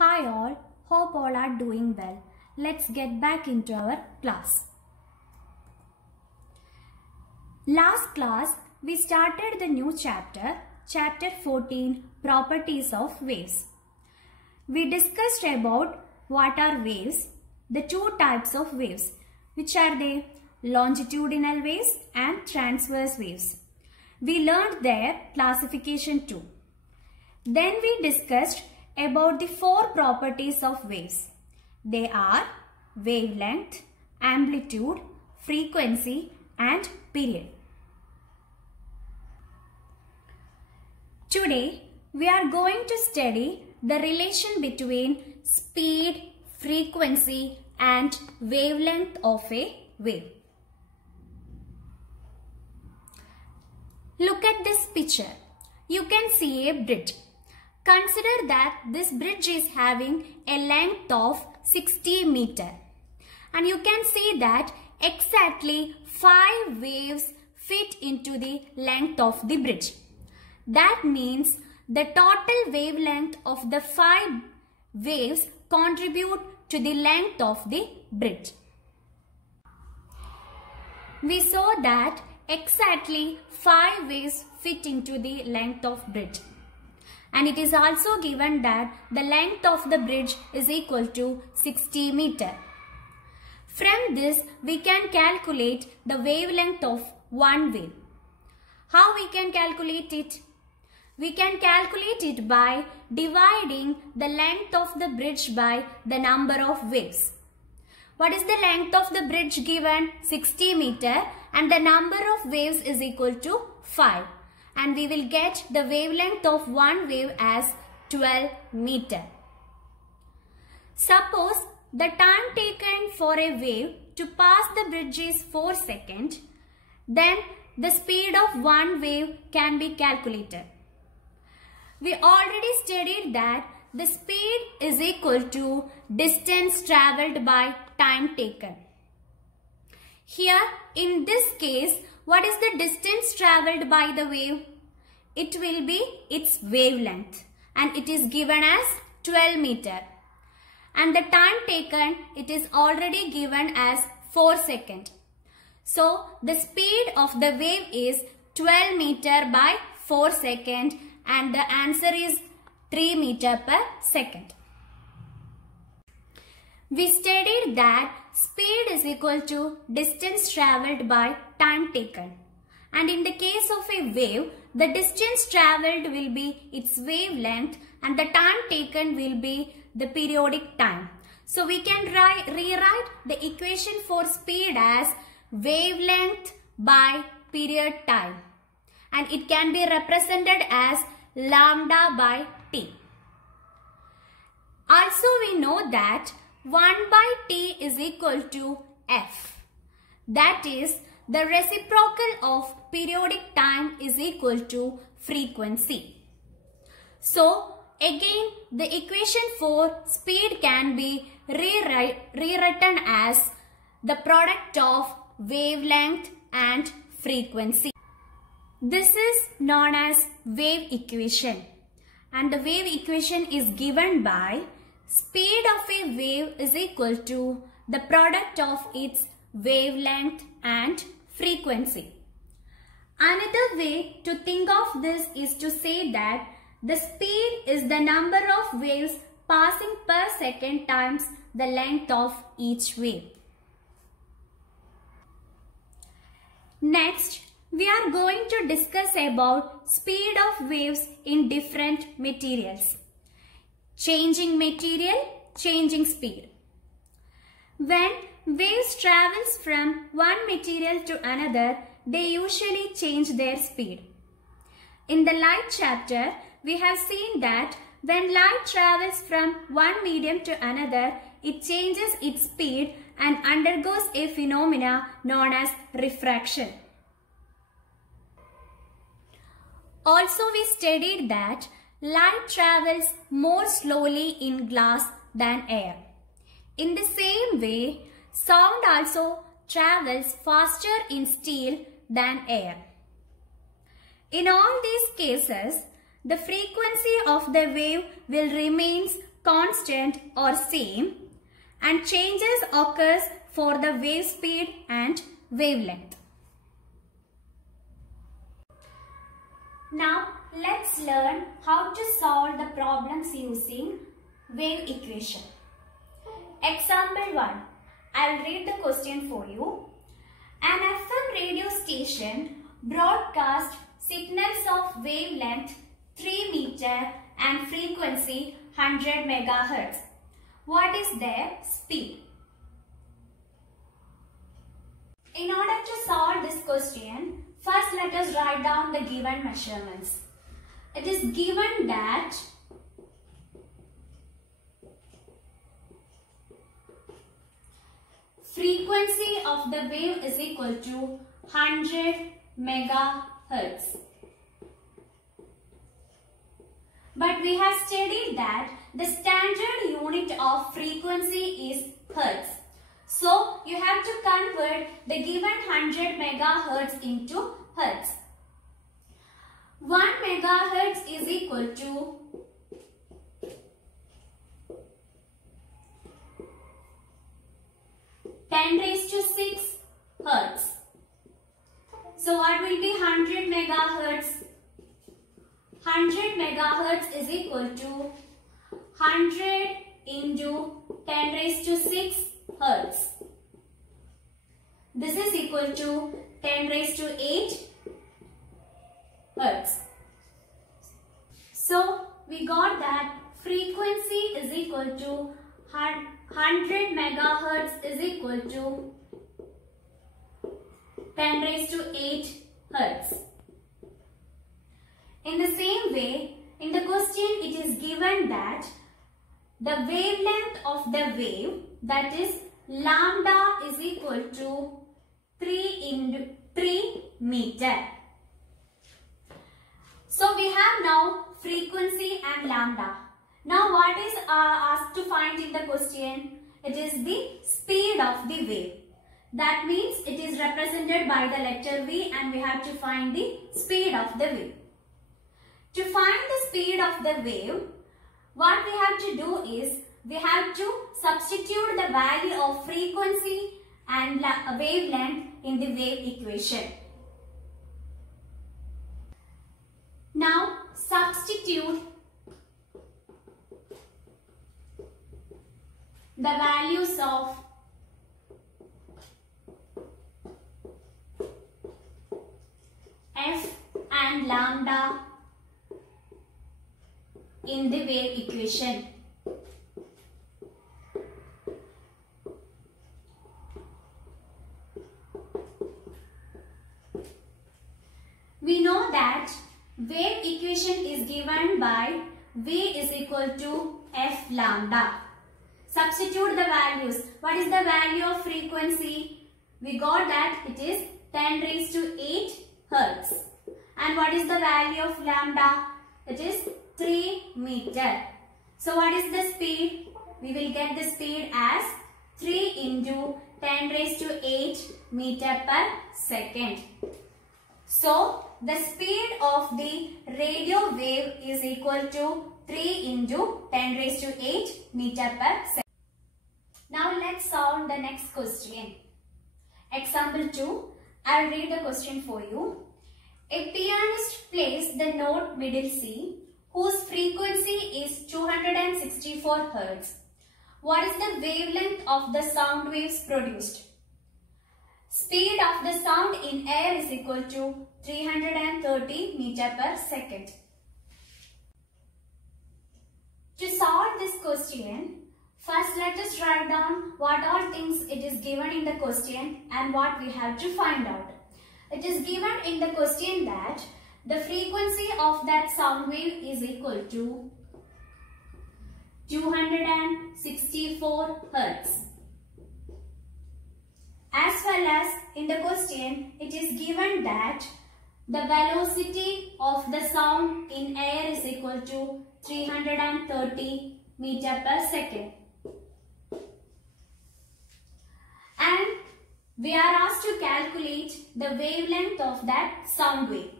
Hi all, hope all are doing well. Let's get back into our class. Last class, we started the new chapter, chapter 14, Properties of Waves. We discussed about what are waves, the two types of waves. Which are they? Longitudinal waves and transverse waves. We learned their classification too. Then we discussed about the four properties of waves. They are wavelength, amplitude, frequency and period. Today we are going to study the relation between speed, frequency and wavelength of a wave. Look at this picture. You can see a bridge. Consider that this bridge is having a length of 60 meters. And you can see that exactly 5 waves fit into the length of the bridge. That means the total wavelength of the 5 waves contribute to the length of the bridge. We saw that exactly 5 waves fit into the length of bridge. And it is also given that the length of the bridge is equal to 60 meters. From this, we can calculate the wavelength of one wave. How we can calculate it? We can calculate it by dividing the length of the bridge by the number of waves. What is the length of the bridge given? 60 meters, and the number of waves is equal to 5. And we will get the wavelength of one wave as 12 meters. Suppose the time taken for a wave to pass the bridge is 4 seconds, then the speed of one wave can be calculated. We already studied that the speed is equal to distance travelled by time taken. Here, in this case, what is the distance travelled by the wave? It will be its wavelength, and it is given as 12 meters. And the time taken, it is already given as 4 seconds. So, the speed of the wave is 12 meters by 4 seconds, and the answer is 3 meters per second. We studied that speed is equal to distance travelled by time taken. And in the case of a wave, the distance travelled will be its wavelength and the time taken will be the periodic time. So we can rewrite the equation for speed as wavelength by period time. And it can be represented as lambda by t. Also we know that 1 by t is equal to f. That is, the reciprocal of periodic time is equal to frequency. So, again the equation for speed can be rewritten as the product of wavelength and frequency. This is known as wave equation, and the wave equation is given by speed of a wave is equal to the product of its wavelength and frequency. Another way to think of this is to say that the speed is the number of waves passing per second times the length of each wave. Next, we are going to discuss about speed of waves in different materials. Changing material, changing speed. When waves travels from one material to another, they usually change their speed. In the light chapter, we have seen that when light travels from one medium to another, it changes its speed and undergoes a phenomena known as refraction. Also, we studied that light travels more slowly in glass than air. In the same way, sound also travels faster in steel than air. In all these cases, the frequency of the wave will remain constant or same, and changes occurs for the wave speed and wavelength. Now let's learn how to solve the problems using wave equation. Example 1. I'll read the question for you. An FM radio station broadcasts signals of wavelength 3 meter and frequency 100 megahertz. What is their speed? In order to solve this question, first let us write down the given measurements. It is given that frequency of the wave is equal to 100 megahertz. But we have studied that the standard unit of frequency is hertz. So you have to convert the given 100 megahertz into hertz. 1 megahertz is equal to 10⁻⁶ hertz. So what will be 100 megahertz? 100 megahertz is equal to 100 into 10⁻⁶ hertz. This is equal to 10⁸ hertz. So we got that frequency is equal to 100 megahertz is equal to 10⁸ hertz. In the same way, in the question it is given that the wavelength of the wave, that is lambda, is equal to 3 meter. So we have now frequency and lambda. Now what is asked to find in the question? It is the speed of the wave. That means it is represented by the letter V and we have to find the speed of the wave. To find the speed of the wave, what we have to do is we have to substitute the value of frequency and wavelength in the wave equation. Now substitute the values of f and lambda in the wave equation. We know that wave equation is given by V is equal to f lambda. Substitute the values. What is the value of frequency? We got that it is 10⁸ hertz. And what is the value of lambda? It is 3 meter. So what is the speed? We will get the speed as 3 into 10⁸ meter per second. So the speed of the radio wave is equal to 3 into 10⁸ meter per second. Now let's solve the next question. Example 2. I'll read the question for you. A pianist plays the note middle C, whose frequency is 264 Hz. What is the wavelength of the sound waves produced? Speed of the sound in air is equal to 330 meter per second. To solve this question, first let us write down what all things it is given in the question and what we have to find out. It is given in the question that the frequency of that sound wave is equal to 264 Hz. As well as in the question, it is given that the velocity of the sound in air is equal to 330 meter per second. And we are asked to calculate the wavelength of that sound wave.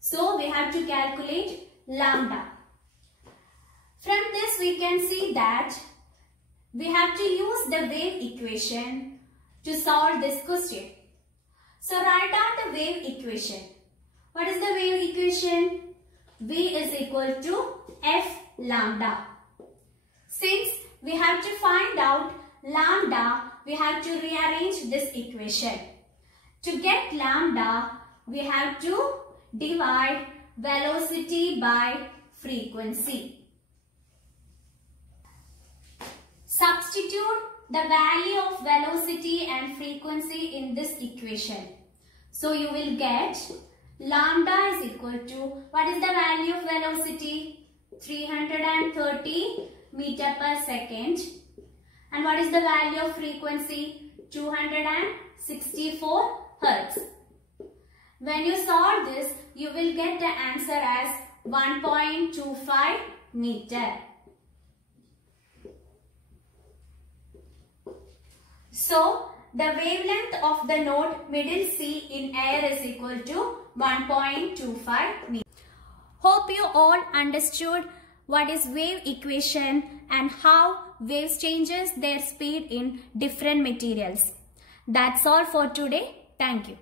So we have to calculate lambda. From this we you can see that we have to use the wave equation to solve this question. So write down the wave equation. What is the wave equation? V is equal to F lambda. Since we have to find out lambda, we have to rearrange this equation. To get lambda, we have to divide velocity by frequency. Substitute the value of velocity and frequency in this equation. So you will get lambda is equal to, what is the value of velocity? 330 meter per second. And what is the value of frequency? 264 hertz. When you solve this, you will get the answer as 1.25 meter. So, the wavelength of the note middle C in air is equal to 1.25 meter. Hope you all understood what is wave equation and how waves changes their speed in different materials. That's all for today. Thank you.